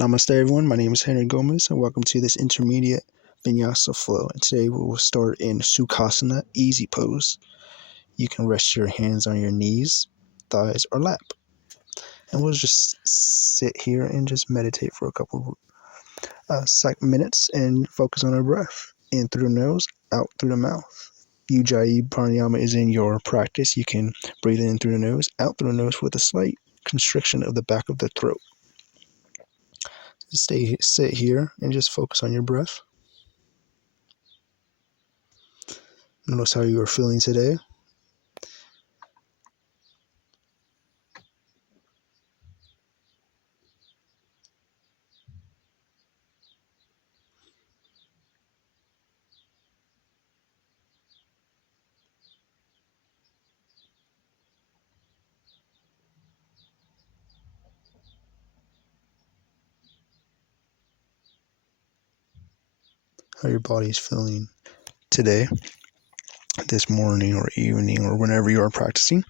Namaste everyone, my name is Henry Gomez and welcome to this intermediate Vinyasa Flow. And today we will start in Sukhasana, easy pose. You can rest your hands on your knees, thighs, or lap. And we'll just sit here and just meditate for a couple minutes and focus on our breath. In through the nose, out through the mouth. Ujjayi pranayama is in your practice. You can breathe in through the nose, out through the nose with a slight constriction of the back of the throat. Sit here and just focus on your breath. Notice how you are feeling today. How your body is feeling today, this morning or evening or whenever you are practicing.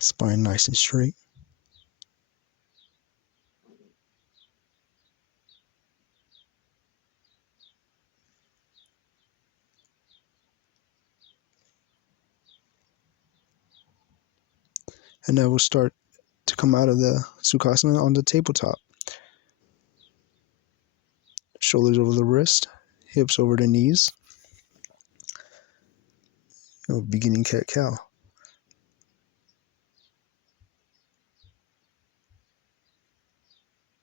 Spine nice and straight. And now we'll start to come out of the Sukhasana on the tabletop. Shoulders over the wrist, hips over the knees. Beginning cat-cow.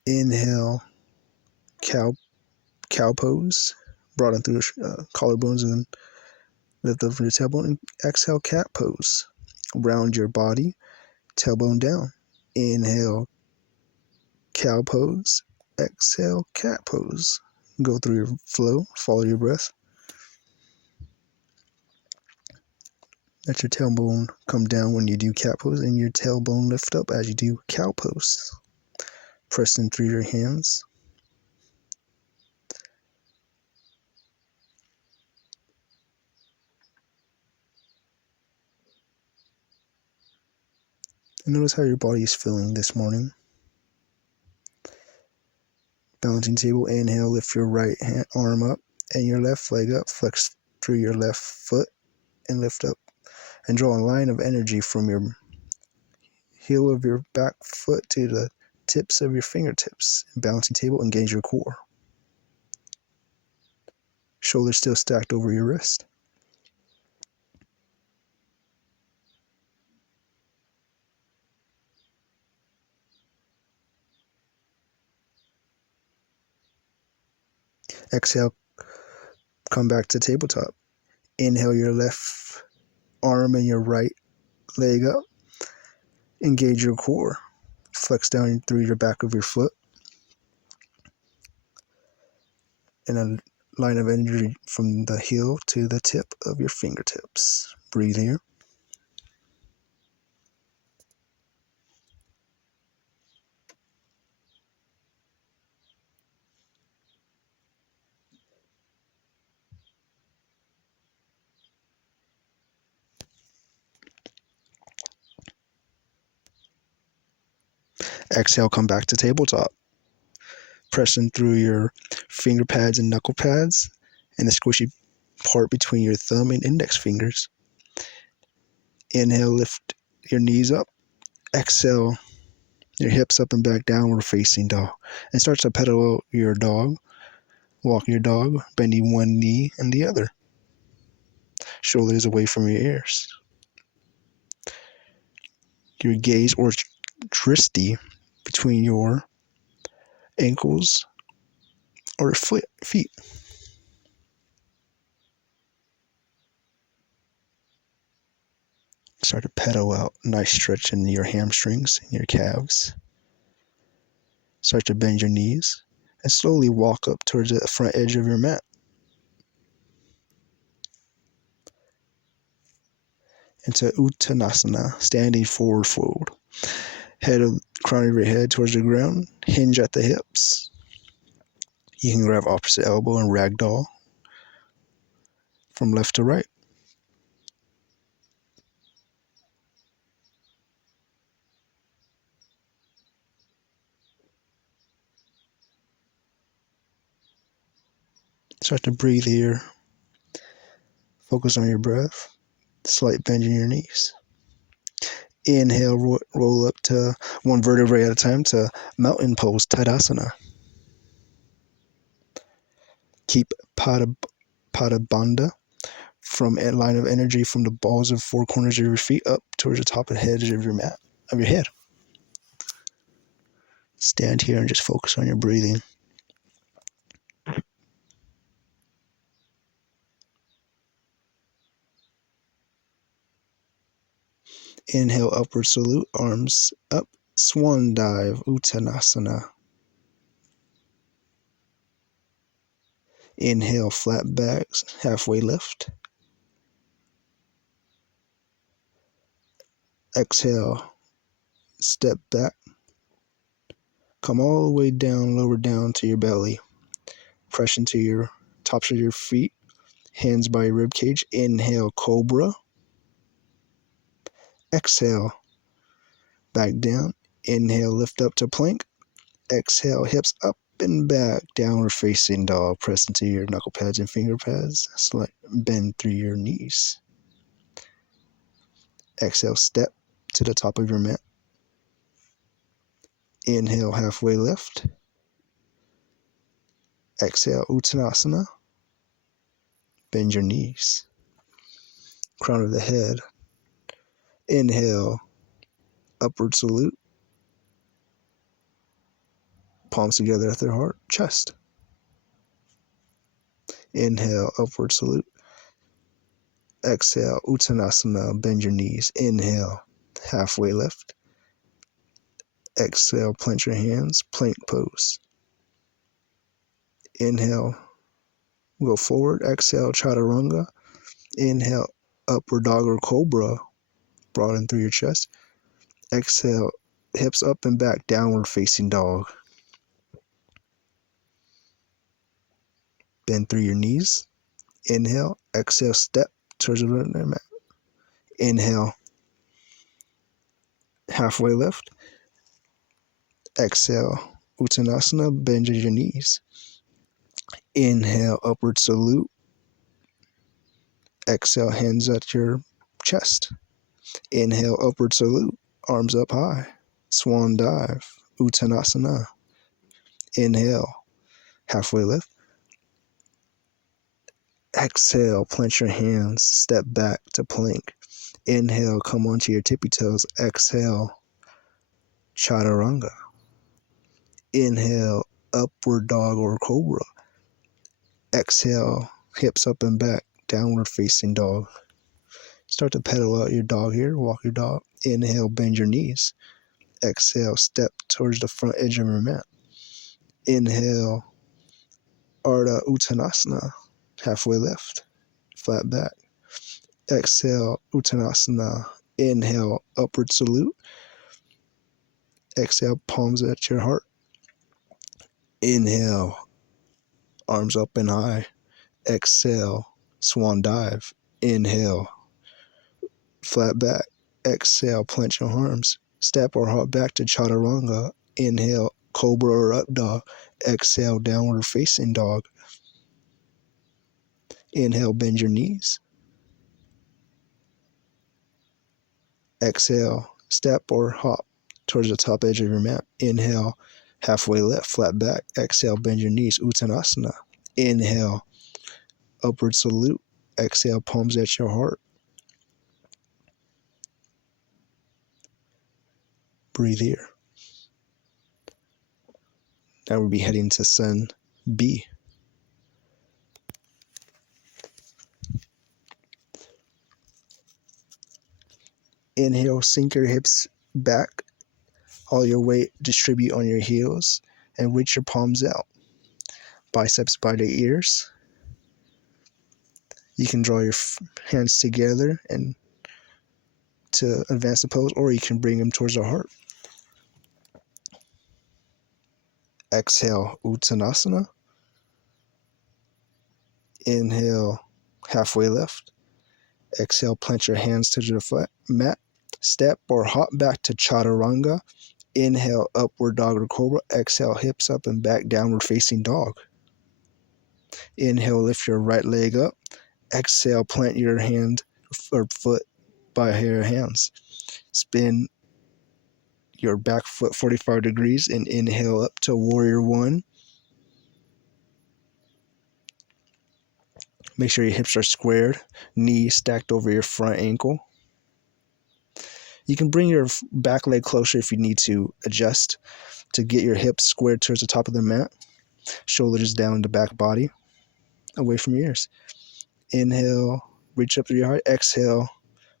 Inhale, cow pose. Broaden through your collarbones and lift up from your tailbone. And exhale, cat pose. Round your body, tailbone down. Inhale, cow pose. Exhale, cat pose. Go through your flow, follow your breath. Let your tailbone come down when you do cat pose and your tailbone lift up as you do cow pose. Press in through your hands. And notice how your body is feeling this morning. Balancing table, inhale, lift your right arm up and your left leg up. Flex through your left foot and lift up. And draw a line of energy from your heel of your back foot to the tips of your fingertips. Balancing table, engage your core. Shoulders still stacked over your wrist. Exhale, come back to tabletop. Inhale your left arm and your right leg up. Engage your core. Flex down through your back of your foot. And a line of energy from the heel to the tip of your fingertips. Breathe here. Exhale, come back to tabletop. Pressing through your finger pads and knuckle pads and the squishy part between your thumb and index fingers. Inhale, lift your knees up. Exhale, your hips up and back, downward facing dog. And start to pedal your dog. Walk your dog, bending one knee and the other. Shoulders away from your ears. Your gaze or drishti between your ankles or feet. Start to pedal out. Nice stretch in your hamstrings and your calves. Start to bend your knees and slowly walk up towards the front edge of your mat. Into Uttanasana, standing forward fold. Crown of your head towards the ground. Hinge at the hips. You can grab opposite elbow and ragdoll from left to right. Start to breathe here. Focus on your breath. Slight bend in your knees. Inhale, roll up to one vertebrae at a time to mountain pose, Tadasana. Keep Pada Bandha from a line of energy from the balls of four corners of your feet up towards the top of the head of your mat, of your head. Stand here and just focus on your breathing. Inhale, upward salute, arms up, swan dive, Uttanasana. Inhale, flat backs, halfway lift. Exhale, step back. Come all the way down, lower down to your belly. Press into your tops of your feet, hands by your rib cage. Inhale, cobra. Exhale, back down. Inhale, lift up to plank. Exhale, hips up and back, downward facing dog. Press into your knuckle pads and finger pads. Select bend through your knees. Exhale, step to the top of your mat. Inhale, halfway lift. Exhale, Uttanasana. Bend your knees. Crown of the head. Inhale, upward salute. Palms together at the heart, chest. Inhale, upward salute. Exhale, Uttanasana, bend your knees. Inhale, halfway lift. Exhale, plant your hands, plank pose. Inhale, go forward. Exhale, chaturanga. Inhale, upward dog or cobra, broaden through your chest. Exhale, hips up and back, downward facing dog. Bend through your knees. Inhale, exhale, step towards the mat. Inhale, halfway lift. Exhale, Uttanasana, bend your knees. Inhale, upward salute. Exhale, hands at your chest. Inhale, upward salute, arms up high. Swan dive, Uttanasana. Inhale, halfway lift. Exhale, plant your hands, step back to plank. Inhale, come onto your tippy toes. Exhale, chaturanga. Inhale, upward dog or cobra. Exhale, hips up and back, downward facing dog. Start to pedal out your dog here, walk your dog. Inhale, bend your knees. Exhale, step towards the front edge of your mat. Inhale, Ardha Uttanasana, halfway lift, flat back. Exhale, Uttanasana. Inhale, upward salute. Exhale, palms at your heart. Inhale, arms up and high. Exhale, swan dive. Inhale, flat back. Exhale, plant your arms. Step or hop back to chaturanga. Inhale, cobra or up dog. Exhale, downward facing dog. Inhale, bend your knees. Exhale, step or hop towards the top edge of your mat. Inhale, halfway lift, flat back. Exhale, bend your knees, Uttanasana. Inhale, upward salute. Exhale, palms at your heart. Breathe here. Now we'll be heading to Sun B. Inhale, sink your hips back. All your weight distribute on your heels and reach your palms out. Biceps by the ears. You can draw your hands together and to advance the pose, or you can bring them towards the heart. Exhale, Uttanasana. Inhale, halfway lift. Exhale, plant your hands to the flat mat. Step or hop back to chaturanga. Inhale, upward dog or cobra. Exhale, hips up and back, downward facing dog. Inhale, lift your right leg up. Exhale, plant your hand or foot by your hands. Spin your back foot 45 degrees and inhale up to warrior one. Make sure your hips are squared, knees stacked over your front ankle. You can bring your back leg closer if you need to adjust to get your hips squared towards the top of the mat. Shoulders down the back body, away from your ears. Inhale, reach up through your heart. Exhale,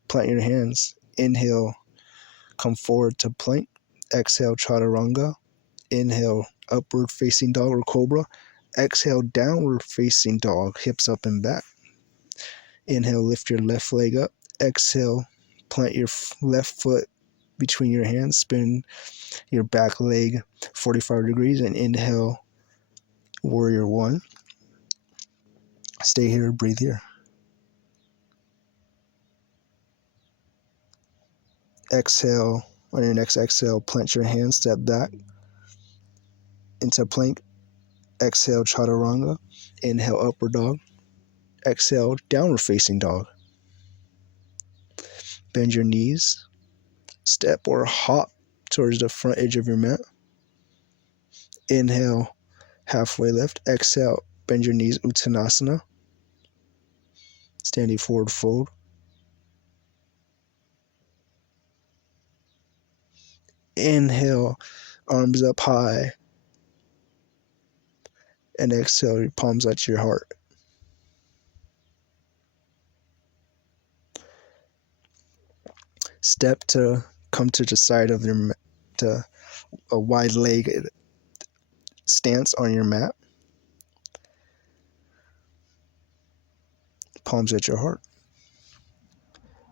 plant your hands. Inhale, come forward to plank. Exhale, chaturanga. Inhale, upward facing dog or cobra. Exhale, downward facing dog, hips up and back. Inhale, lift your left leg up. Exhale, plant your left foot between your hands. Spin your back leg 45 degrees and inhale, warrior one. Stay here, breathe here. Exhale, on your next exhale, plant your hands, step back into plank. Exhale, chaturanga. Inhale, upward dog. Exhale, downward facing dog. Bend your knees. Step or hop towards the front edge of your mat. Inhale, halfway lift. Exhale, bend your knees, uttanasana. Standing forward fold. Inhale, arms up high. And exhale, your palms at your heart. Step to come to the side of your mat, to a wide-legged stance on your mat. Palms at your heart.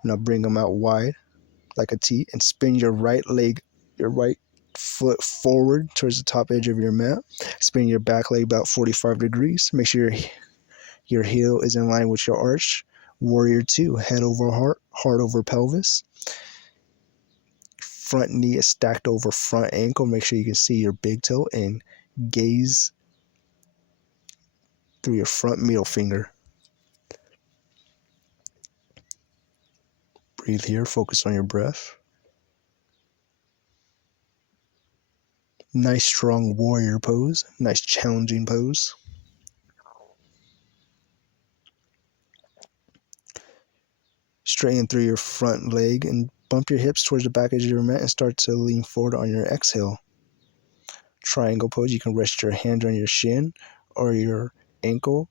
Now bring them out wide like a T and spin your right leg, your right foot forward towards the top edge of your mat. Spin your back leg about 45 degrees. Make sure your heel is in line with your arch. Warrior two, head over heart, heart over pelvis. Front knee is stacked over front ankle. Make sure you can see your big toe and gaze through your front middle finger. Breathe here, focus on your breath. Nice strong warrior pose, nice challenging pose. Straighten through your front leg and bump your hips towards the back edge of your mat and start to lean forward on your exhale. Triangle pose, you can rest your hand on your shin or your ankle.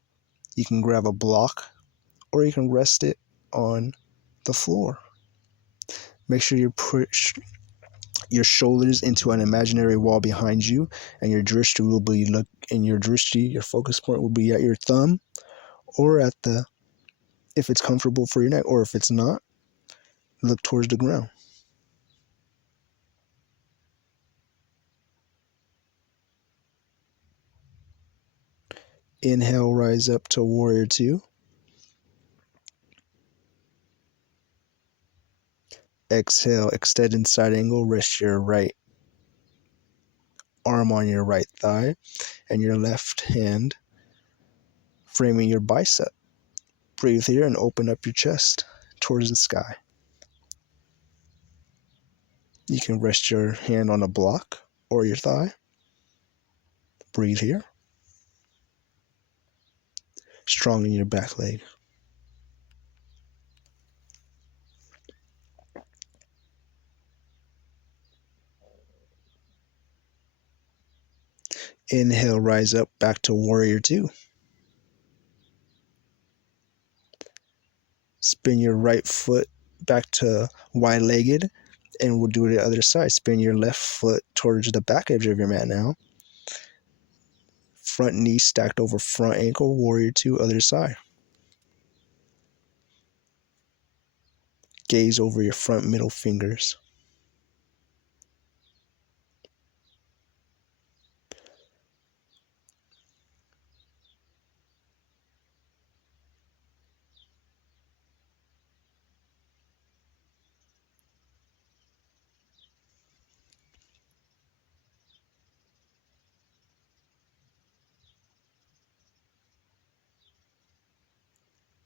You can grab a block or you can rest it on the floor. Make sure you push your shoulders into an imaginary wall behind you, and your drishti will be your focus point will be at your thumb or at the, if it's comfortable for your neck, or if it's not, look towards the ground. Inhale, rise up to warrior two. Exhale, extend in side angle, rest your right arm on your right thigh and your left hand framing your bicep. Breathe here and open up your chest towards the sky. You can rest your hand on a block or your thigh. Breathe here. Strong in your back leg. Inhale, rise up back to warrior two. Spin your right foot back to wide-legged, and we'll do it the other side. Spin your left foot towards the back edge of your mat now. Front knee stacked over front ankle, warrior two, other side. Gaze over your front middle fingers.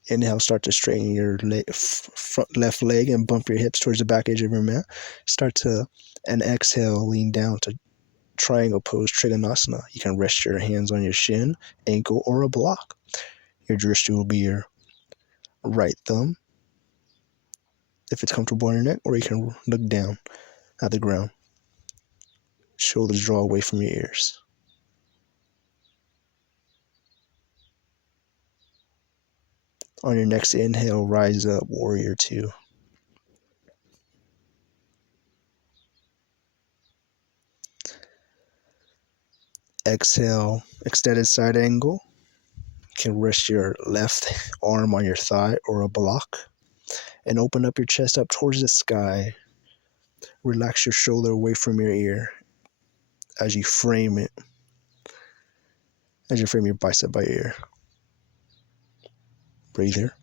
Inhale, start to straighten your front left leg and bump your hips towards the back edge of your mat. And exhale, lean down to triangle pose, Trikonasana. You can rest your hands on your shin, ankle, or a block. Your drishti will be your right thumb, if it's comfortable on your neck, or you can look down at the ground. Shoulders draw away from your ears. On your next inhale, rise up, warrior two. Exhale, extended side angle. You can rest your left arm on your thigh or a block and open up your chest up towards the sky. Relax your shoulder away from your ear as you frame it, as you frame your bicep by ear. Breathe here.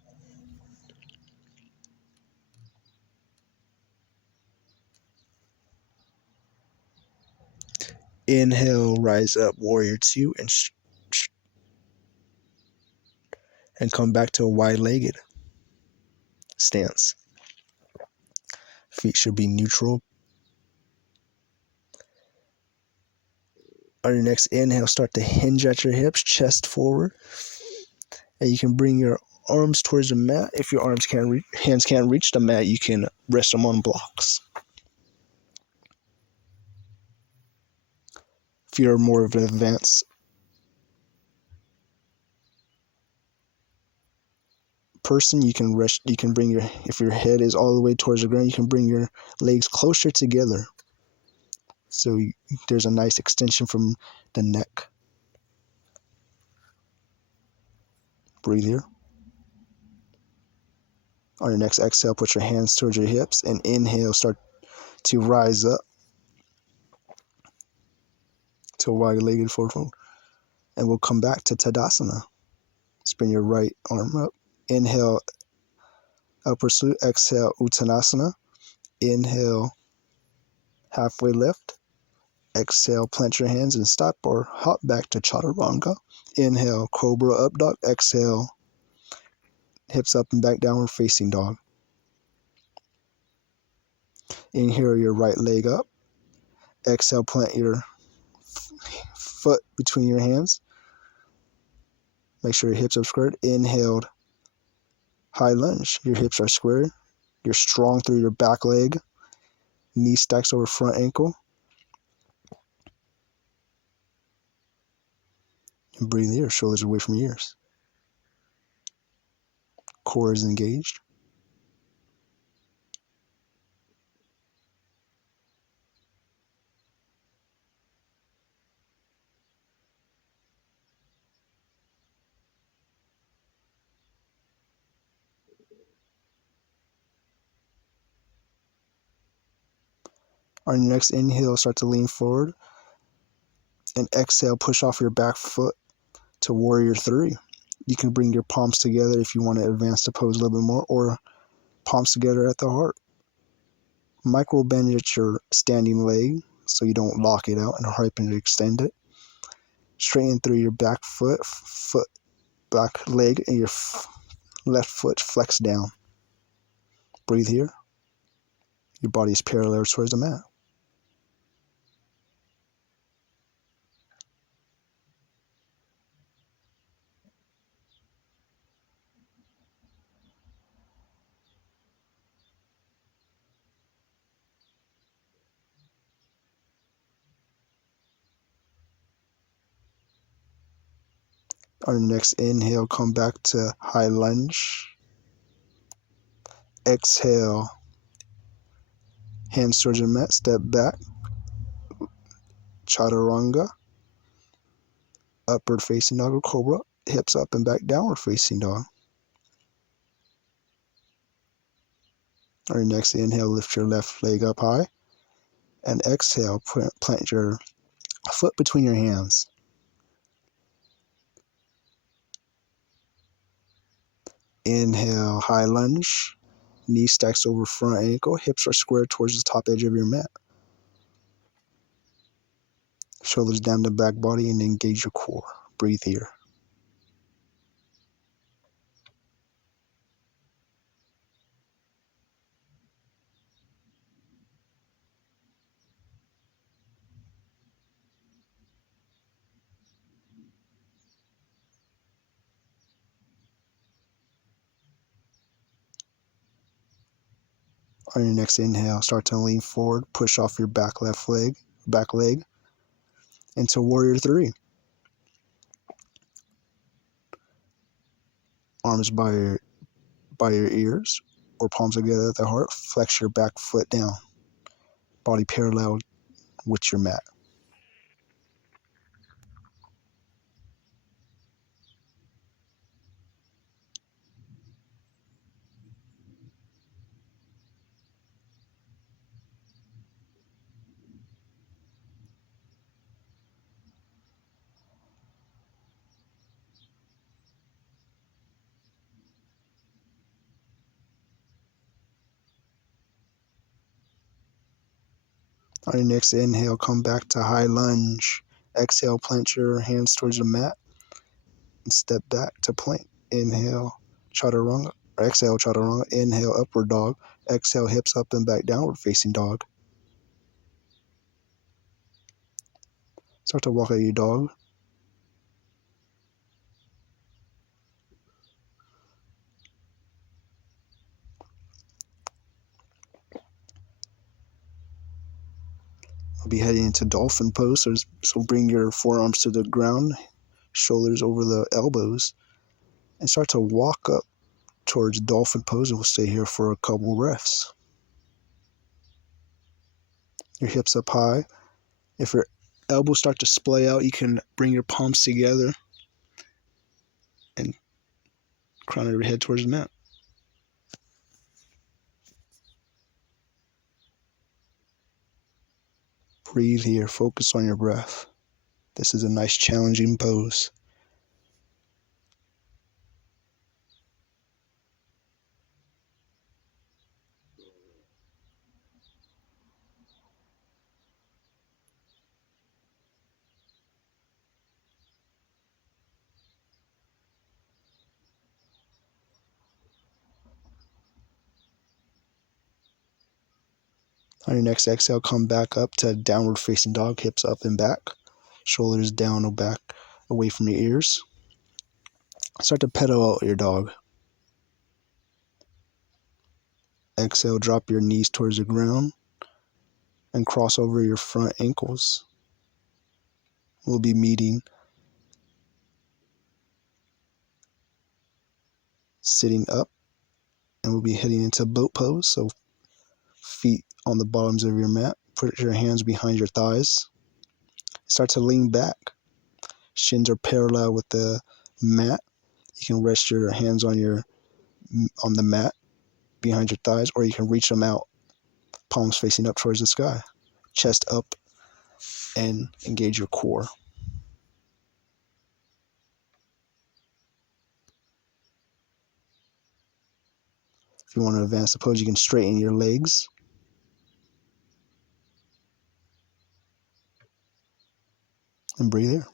Inhale, rise up, warrior two, and come back to a wide-legged stance. Feet should be neutral. On your next inhale, start to hinge at your hips, chest forward, and you can bring your arms towards the mat. If your hands can't reach the mat, you can rest them on blocks. If you're more of an advanced person, you can bring if your head is all the way towards the ground, you can bring your legs closer together. So there's a nice extension from the neck. Breathe here. On your next exhale, put your hands towards your hips and inhale, start to rise up to a wide-legged forward fold. And we'll come back to Tadasana. Spin your right arm up. Inhale, upward salute. Exhale, Uttanasana. Inhale, halfway lift. Exhale, plant your hands and stop or hop back to Chaturanga. Inhale, Cobra up dog. Exhale, hips up and back, downward facing dog. Inhale your right leg up. Exhale, plant your foot between your hands. Make sure your hips are squared. Inhaled, high lunge. Your hips are squared. You're strong through your back leg. Knee stacks over front ankle. And breathe here, shoulders away from ears. Core is engaged. On your next inhale, start to lean forward. And exhale, push off your back foot to warrior three. You can bring your palms together if you want to advance the pose a little bit more, or palms together at the heart. Micro bend at your standing leg so you don't lock it out and hyper extend it. Straighten through your back foot, back leg, and your left foot flex down. Breathe here. Your body is parallel towards the mat. On your next inhale, come back to high lunge. Exhale, hands towards your mat, step back. Chaturanga. Upward facing dog or cobra. Hips up and back, downward facing dog. On your next inhale, lift your left leg up high. And exhale, plant your foot between your hands. Inhale, high lunge. Knee stacks over front ankle. Hips are squared towards the top edge of your mat. Shoulders down the back body and engage your core. Breathe here. On your next inhale, start to lean forward, push off your back leg into warrior three. Arms by your ears or palms together at the heart. Flex your back foot down. Body parallel with your mat. On your next inhale, come back to high lunge. Exhale, plant your hands towards the mat and step back to plank. Inhale, chaturanga, or exhale, chaturanga. Inhale, upward dog. Exhale, hips up and back, downward facing dog. Start to walk out your dog. We'll be heading into dolphin pose, so bring your forearms to the ground, shoulders over the elbows, and start to walk up towards dolphin pose, and we'll stay here for a couple breaths. Your hips up high. If your elbows start to splay out, you can bring your palms together and crown your head towards the mat. Breathe here. Focus on your breath. This is a nice challenging pose. On your next exhale, come back up to downward facing dog, hips up and back, shoulders down or back away from your ears. Start to pedal out your dog. Exhale, drop your knees towards the ground and cross over your front ankles. We'll be meeting sitting up, and we'll be heading into boat pose. So feet on the bottoms of your mat. Put your hands behind your thighs. Start to lean back. Shins are parallel with the mat. You can rest your hands on the mat behind your thighs, or you can reach them out, palms facing up towards the sky. Chest up and engage your core. If you want to advance the pose, you can straighten your legs. And breathe here.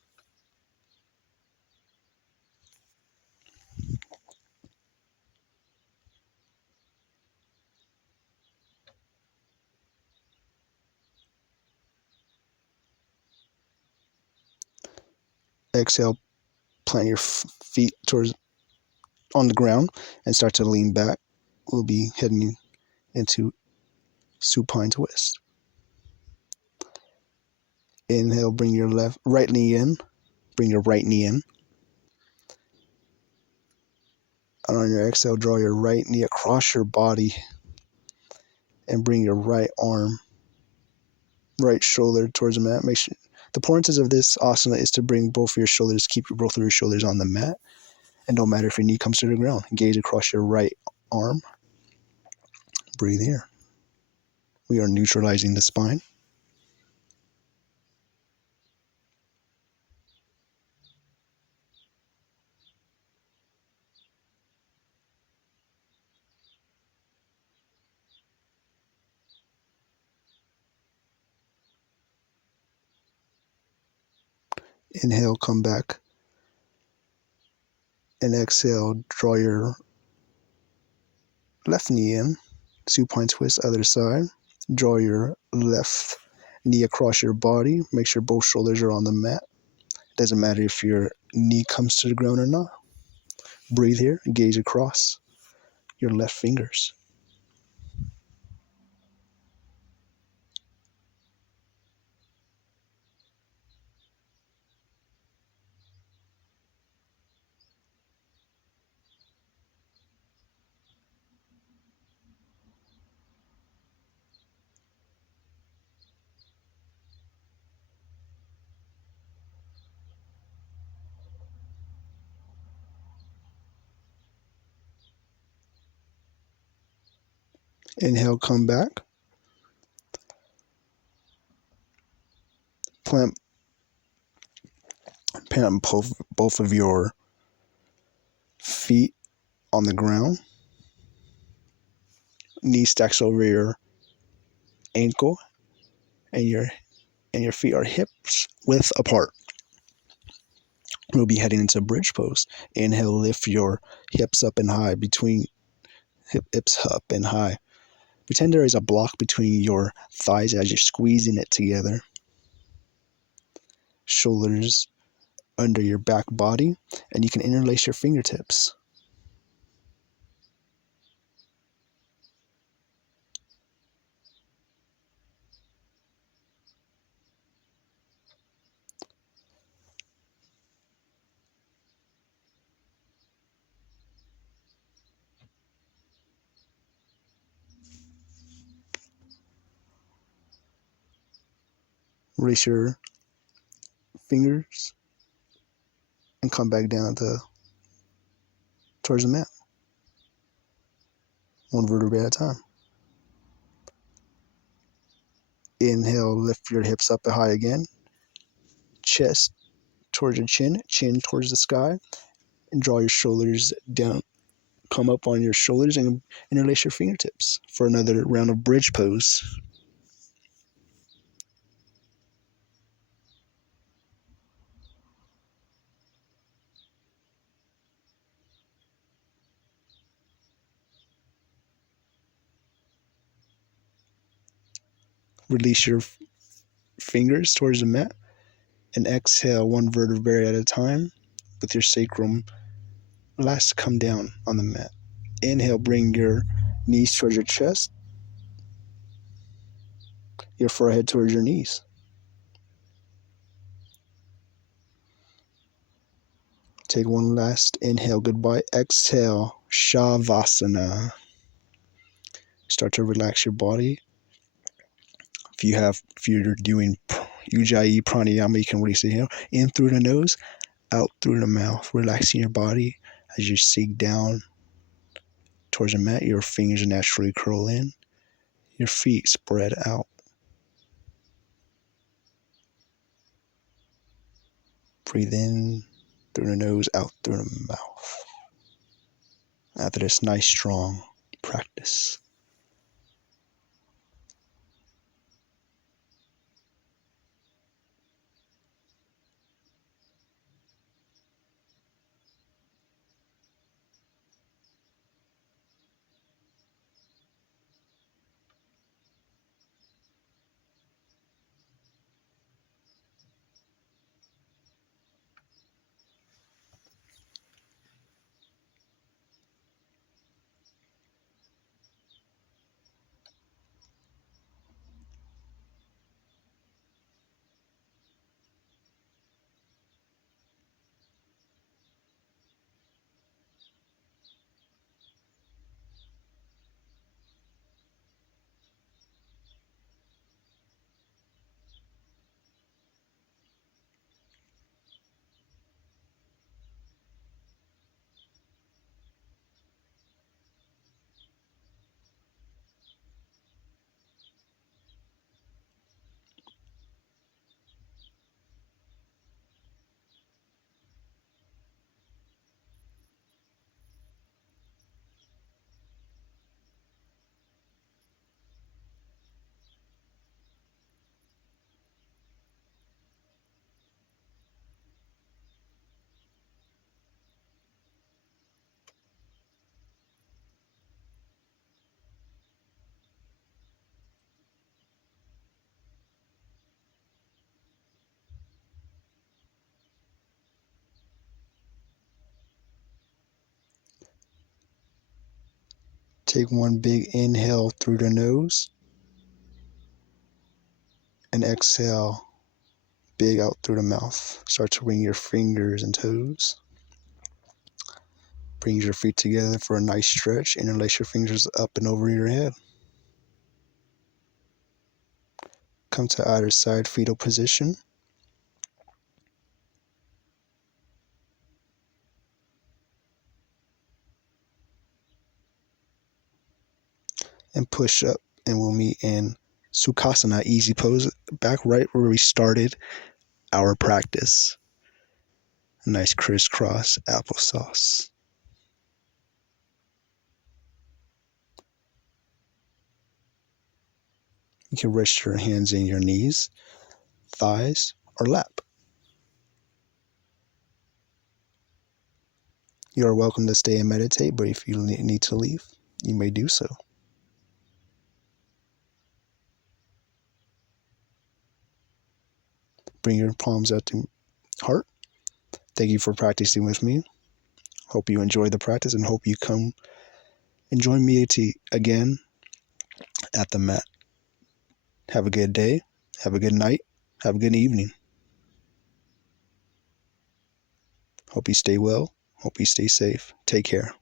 Exhale, plant your feet on the ground and start to lean back. We'll be heading into supine twist. Inhale, bring your right knee in. Bring your right knee in. And on your exhale, draw your right knee across your body and bring your right arm, right shoulder towards the mat. Make sure the importance of this asana is to bring both of your shoulders, keep both of your shoulders on the mat, and don't matter if your knee comes to the ground. Gaze across your right arm. Breathe here. We are neutralizing the spine. Inhale, come back. And exhale, draw your left knee in. Supine twist, other side. Draw your left knee across your body. Make sure both shoulders are on the mat. Doesn't matter if your knee comes to the ground or not. Breathe here. Gaze across your left fingers. Inhale, come back. Plant both of your feet on the ground. Knee stacks over your ankle, and your feet are hips width apart. We'll be heading into bridge pose. Inhale, lift your hips up and high, between hips up and high. Pretend there is a block between your thighs as you're squeezing it together. Shoulders under your back body, and you can interlace your fingertips. Release your fingers and come back down towards the mat. One vertebrae at a time. Inhale, lift your hips up high again. Chest towards your chin, chin towards the sky, and draw your shoulders down. Come up on your shoulders and interlace your fingertips for another round of bridge pose. Release your fingers towards the mat and exhale one vertebrae at a time with your sacrum last to come down on the mat. Inhale, bring your knees towards your chest, your forehead towards your knees. Take one last inhale, goodbye. Exhale, Shavasana. Start to relax your body. If you're doing Ujjayi pranayama, you can release the inhale in through the nose, out through the mouth, relaxing your body as you sink down towards the mat. Your fingers naturally curl in, your feet spread out. Breathe in through the nose, out through the mouth. After this nice, strong practice. Take one big inhale through the nose and exhale big out through the mouth. Start to wring your fingers and toes. Bring your feet together for a nice stretch. Interlace your fingers up and over your head. Come to either side, fetal position. and push up. And we'll meet in Sukhasana, easy pose, back right where we started our practice. Nice crisscross applesauce. You can rest your hands in your knees, thighs, or lap. You are welcome to stay and meditate, but if you need to leave, you may do so. Bring your palms out to heart. Thank you for practicing with me. Hope you enjoy the practice and hope you come and join me again at the mat. Have a good day. Have a good night. Have a good evening. Hope you stay well. Hope you stay safe. Take care.